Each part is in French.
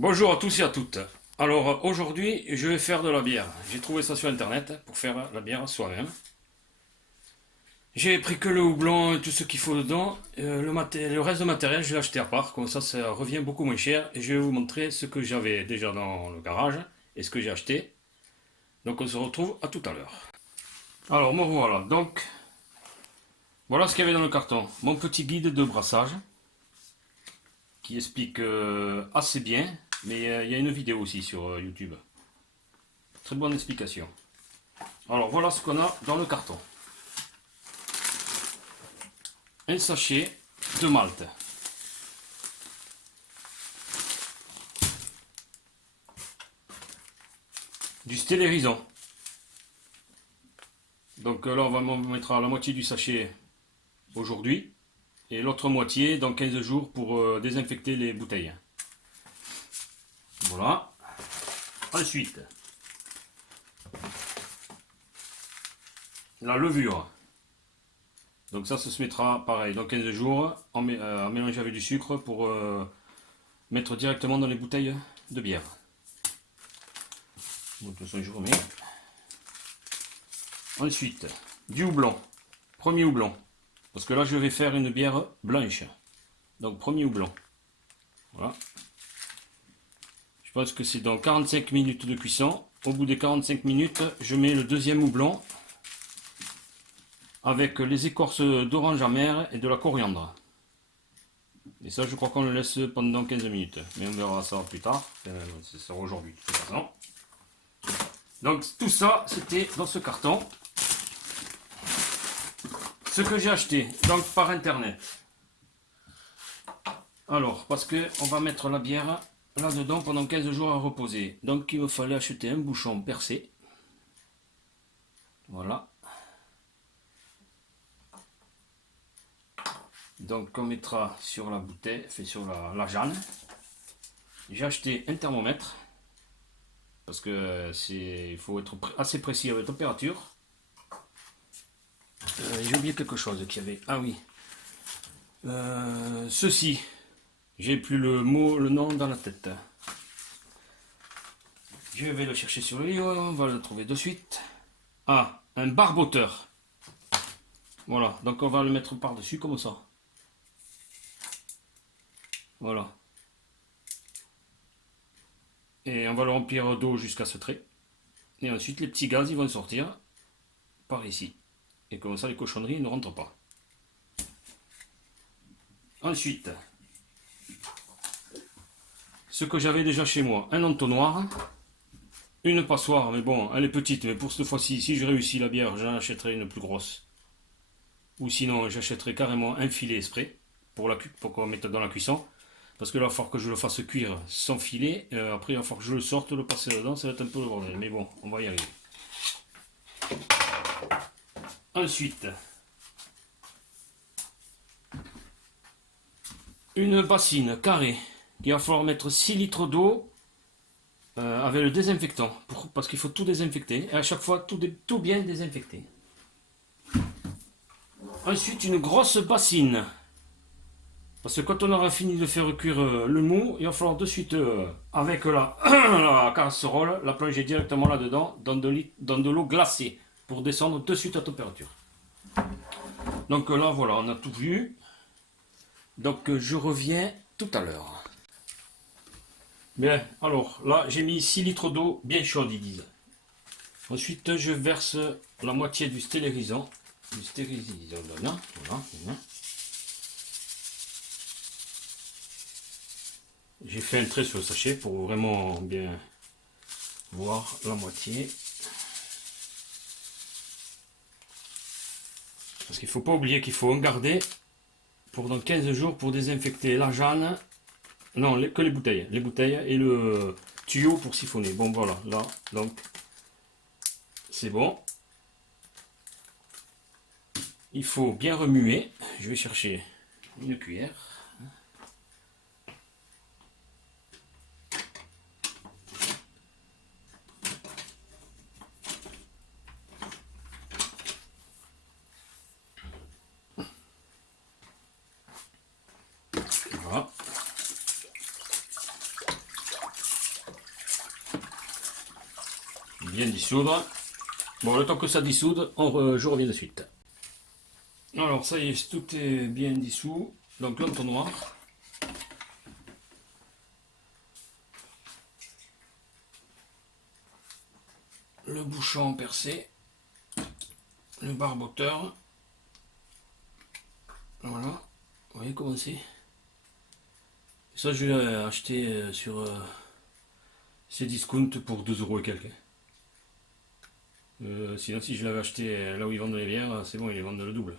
Bonjour à tous et à toutes. Alors aujourd'hui, je vais faire de la bière. J'ai trouvé ça sur internet pour faire la bière soi-même. J'ai pris que le houblon et tout ce qu'il faut dedans. Le reste de matériel, je l'ai acheté à part. Comme ça revient beaucoup moins cher. Et je vais vous montrer ce que j'avais déjà dans le garage et ce que j'ai acheté. Donc on se retrouve à tout à l'heure. Alors me voilà. Donc voilà ce qu'il y avait dans le carton. Mon petit guide de brassage qui explique assez bien. Mais il y a une vidéo aussi sur YouTube. Très bonne explication. Alors voilà ce qu'on a dans le carton. Un sachet de malt. Du stélérison. Donc là on va mettre la moitié du sachet aujourd'hui. Et l'autre moitié dans 15 jours pour désinfecter les bouteilles. Voilà. Ensuite, la levure. Donc ça se mettra pareil dans 15 jours en mélanger avec du sucre pour mettre directement dans les bouteilles de bière. Donc, de toute façon je remets. Ensuite, du houblon. Premier houblon. Parce que là je vais faire une bière blanche. Donc premier houblon. Voilà. Je pense que c'est dans 45 minutes de cuisson. Au bout des 45 minutes, je mets le deuxième houblon avec les écorces d'orange amère et de la coriandre. Et ça, je crois qu'on le laisse pendant 15 minutes. Mais on verra ça plus tard. Ce sera aujourd'hui, de toute façon. Donc, tout ça, c'était dans ce carton. Ce que j'ai acheté, donc par internet. Alors, parce que on va mettre la bière là-dedans pendant 15 jours à reposer. Donc, il me fallait acheter un bouchon percé. Voilà. Donc on mettra sur la bouteille, fait sur la Jeanne. J'ai acheté un thermomètre parce que il faut être assez précis avec la température. J'ai oublié quelque chose qu'il y avait. Ah oui. Ceci. J'ai plus le nom dans la tête. Je vais le chercher sur le livre, on va le trouver de suite. Ah, un barboteur. Voilà, donc on va le mettre par-dessus comme ça. Voilà. Et on va le remplir d'eau jusqu'à ce trait. Et ensuite les petits gaz ils vont sortir par ici. Et comme ça les cochonneries ne rentrent pas. Ensuite, ce que j'avais déjà chez moi, un entonnoir, une passoire, mais bon, elle est petite, mais pour cette fois-ci, si je réussis la bière, j'en achèterai une plus grosse. Ou sinon, j'achèterai carrément un filet exprès pour qu'on mette dans la cuisson. Parce que là, il va falloir que je le fasse cuire sans filet. Après, il va falloir que je le sorte, le passer dedans, ça va être un peu le bordel. Mais bon, on va y arriver. Ensuite, une bassine carrée. Il va falloir mettre 6 litres d'eau avec le désinfectant. Parce qu'il faut tout désinfecter. Et à chaque fois, tout bien désinfecter. Ensuite, une grosse bassine. Parce que quand on aura fini de faire cuire le mou, il va falloir de suite, avec la casserole, la plonger directement là-dedans, dans de l'eau glacée, pour descendre de suite à température. Donc là, voilà, on a tout vu. Donc je reviens tout à l'heure. Bien, alors là, j'ai mis 6 litres d'eau bien chaude, ils disent. Ensuite, je verse la moitié du stérilisant. Voilà. J'ai fait un trait sur le sachet pour vraiment bien voir la moitié. Parce qu'il ne faut pas oublier qu'il faut en garder pour dans 15 jours pour désinfecter la Jeanne. Non, que les bouteilles. Les bouteilles et le tuyau pour siphonner. Bon, voilà, là, donc, c'est bon. Il faut bien remuer. Je vais chercher une cuillère. Voilà. bien dissoudre. Bon, le temps que ça dissoude, je reviens de suite. Alors ça y est, tout est bien dissous. Donc l'entonnoir. Le bouchon percé. Le barboteur. Voilà. Vous voyez comment c'est. Ça je l'ai acheté sur Cdiscount pour 2 € et quelques. Sinon si je l'avais acheté là où ils vendent les bières, c'est bon, ils les vendent le double.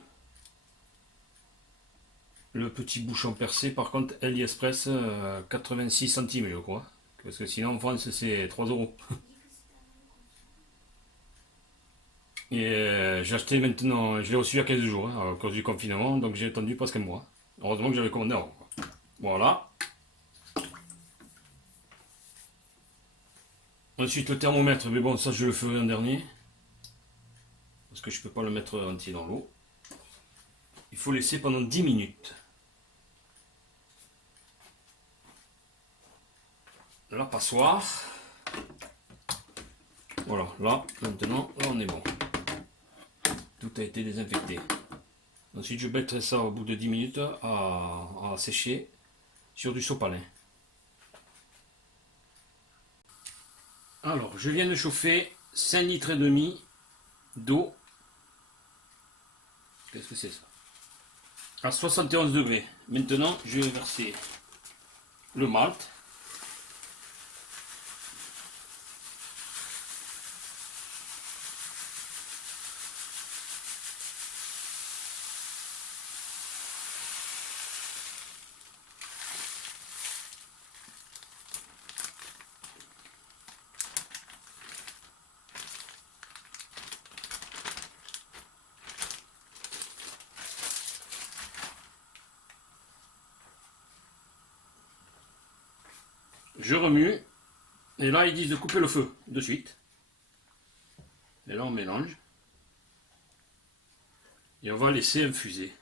Le petit bouchon percé par contre AliExpress 86 centimes je crois. Parce que sinon en France c'est 3 €. Et j'ai acheté maintenant, je l'ai reçu il y a 15 jours à cause du confinement, donc j'ai attendu presque un mois. Heureusement que j'avais commandé avant. Voilà. Ensuite le thermomètre, mais bon ça je le ferai en dernier. Parce que je peux pas le mettre entier dans l'eau. Il faut laisser pendant 10 minutes. La passoire. Voilà, là, maintenant, là on est bon. Tout a été désinfecté. Ensuite je mettrai ça au bout de 10 minutes à sécher sur du sopalin. Alors, je viens de chauffer 5 litres et demi d'eau. Qu'est-ce que c'est ça? À 71 degrés. Maintenant, je vais verser le malt. Je remue. Et là, ils disent de couper le feu de suite. Et là, on mélange. Et on va laisser infuser.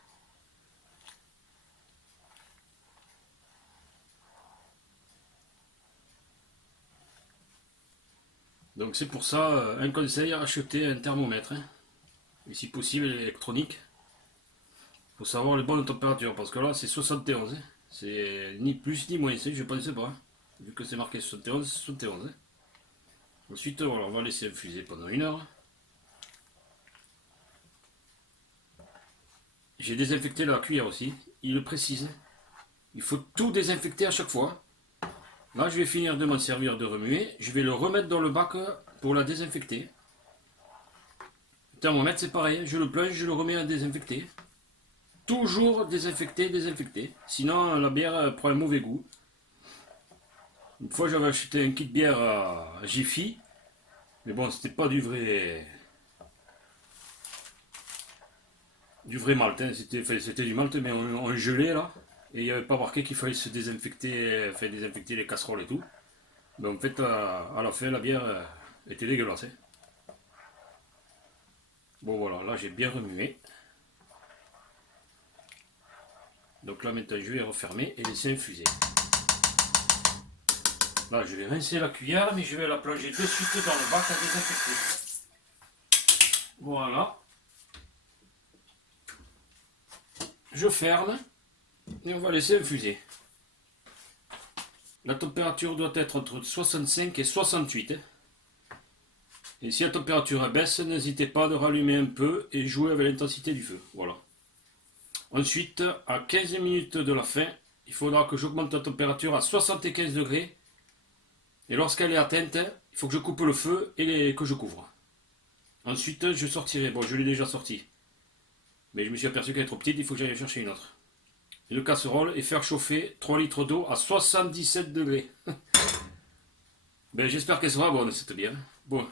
Donc c'est pour ça, un conseil, acheter un thermomètre. Et si possible, électronique. Pour savoir les bonnes températures. Parce que là, c'est 71. C'est ni plus ni moins, je pense pas. Vu que c'est marqué 71, c'est 71. Ensuite, voilà, on va laisser infuser pendant 1 heure. J'ai désinfecté la cuillère aussi, il le précise. Il faut tout désinfecter à chaque fois. Là, je vais finir de m'en servir, de remuer. Je vais le remettre dans le bac pour la désinfecter. Le thermomètre, c'est pareil. Je le plonge, je le remets à désinfecter. Toujours désinfecter, désinfecter. Sinon, la bière prend un mauvais goût. Une fois, j'avais acheté un kit bière à Jiffy. Mais bon, c'était pas du vrai malt. C'était du malt, mais on gelait là. Et il n'y avait pas marqué qu'il fallait se désinfecter, désinfecter les casseroles et tout. Mais en fait, à la fin, la bière était dégueulasse. Bon voilà, là j'ai bien remué. Donc là maintenant je vais refermer et laisser infuser. Là je vais rincer la cuillère, mais je vais la plonger de suite dans le bac à désinfecter. Voilà. Je ferme et on va laisser infuser. La température doit être entre 65 et 68. Et si la température baisse, n'hésitez pas de rallumer un peu et jouer avec l'intensité du feu. Voilà. Ensuite, à 15 minutes de la fin, il faudra que j'augmente la température à 75 degrés. Et lorsqu'elle est atteinte, il faut que je coupe le feu et que je couvre. Ensuite, je sortirai. Bon, je l'ai déjà sorti. Mais je me suis aperçu qu'elle est trop petite, il faut que j'aille chercher une autre. Une casserole et faire chauffer 3 litres d'eau à 77 degrés. Ben, j'espère qu'elle sera bonne cette bière. Bon.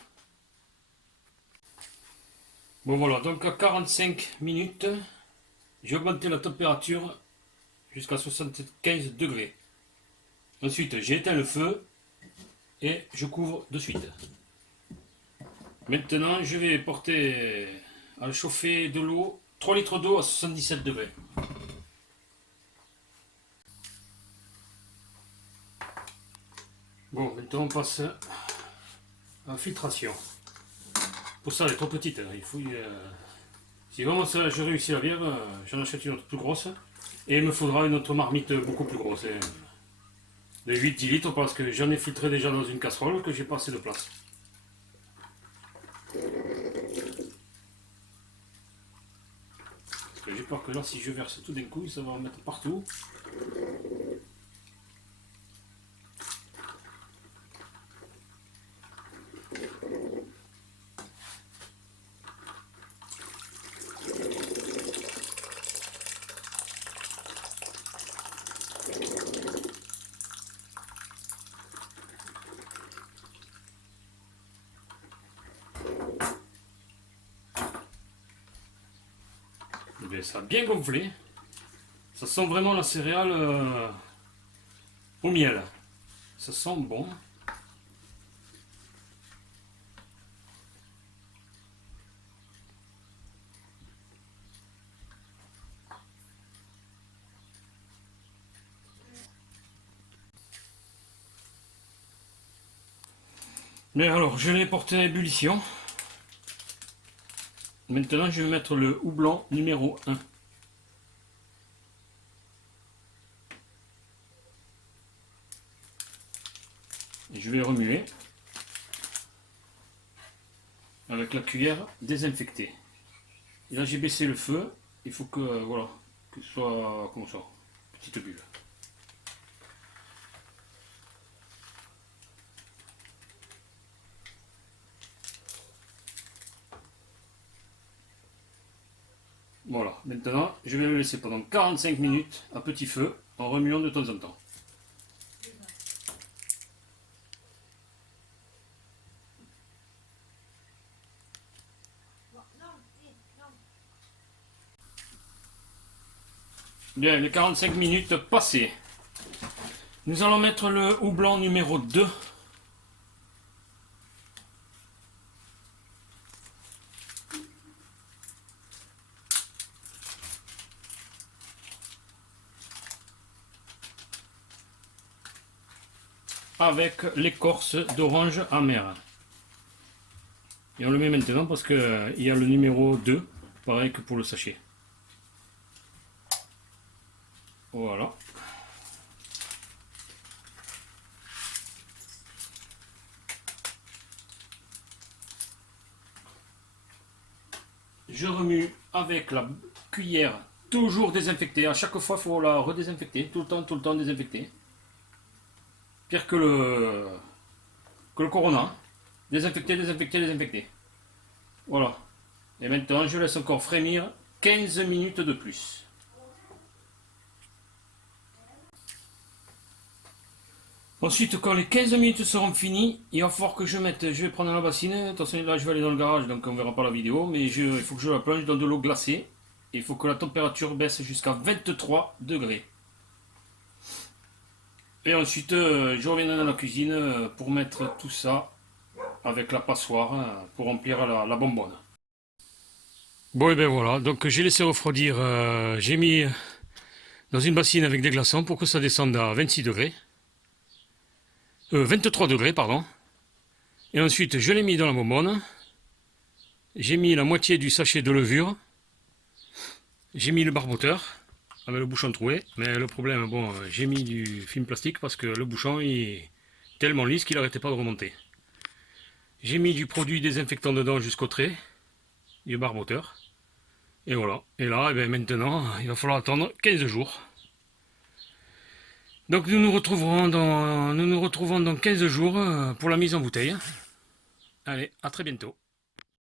Bon voilà, donc à 45 minutes, j'ai augmenté la température jusqu'à 75 degrés. Ensuite, j'ai éteint le feu et je couvre de suite. Maintenant, je vais porter à chauffer de l'eau, 3 litres d'eau à 77 degrés. Bon, maintenant on passe à la filtration. Pour ça, elle est trop petite. Il faut, si vraiment ça, je réussis la bière, j'en achète une autre plus grosse. Et il me faudra une autre marmite beaucoup plus grosse. De 8-10 litres parce que j'en ai filtré déjà dans une casserole que j'ai pas assez de place. Parce que j'ai peur que là, si je verse tout d'un coup, ça va en mettre partout. Et bien, ça a bien gonflé. Ça sent vraiment la céréale au miel. Ça sent bon. Mais alors, je l'ai porté à ébullition. Maintenant, je vais mettre le houblon numéro 1. Et je vais remuer avec la cuillère désinfectée. Et là, j'ai baissé le feu. Il faut que, voilà, que ce soit comme ça, petite bulle. Voilà, maintenant, je vais le laisser pendant 45 minutes à petit feu, en remuant de temps en temps. Bien, les 45 minutes passées. Nous allons mettre le houblon numéro 2. Avec l'écorce d'orange amère. Et on le met maintenant parce qu'il y a le numéro 2, pareil que pour le sachet. Voilà. Je remue avec la cuillère toujours désinfectée. À chaque fois, il faut la redésinfecter. Tout le temps désinfecter. Pire que le Corona. Désinfecter, désinfecter, désinfecter. Voilà. Et maintenant, je laisse encore frémir 15 minutes de plus. Ensuite, quand les 15 minutes seront finies, il va falloir que je vais prendre la bassine. Attention, là je vais aller dans le garage, donc on verra pas la vidéo, mais il faut que je la plonge dans de l'eau glacée. Il faut que la température baisse jusqu'à 23 degrés. Et ensuite, je reviendrai dans la cuisine pour mettre tout ça avec la passoire pour remplir la bonbonne. Bon, et bien voilà, donc j'ai laissé refroidir, j'ai mis dans une bassine avec des glaçons pour que ça descende à 26 degrés. 23 degrés, pardon. Et ensuite, je l'ai mis dans la bonbonne. J'ai mis la moitié du sachet de levure. J'ai mis le barboteur avec le bouchon troué. Mais le problème, bon, j'ai mis du film plastique parce que le bouchon est tellement lisse qu'il n'arrêtait pas de remonter. J'ai mis du produit désinfectant dedans jusqu'au trait, du barboteur. Et voilà. Et là, bien maintenant, il va falloir attendre 15 jours. Donc nous nous retrouvons dans 15 jours pour la mise en bouteille. Allez, à très bientôt.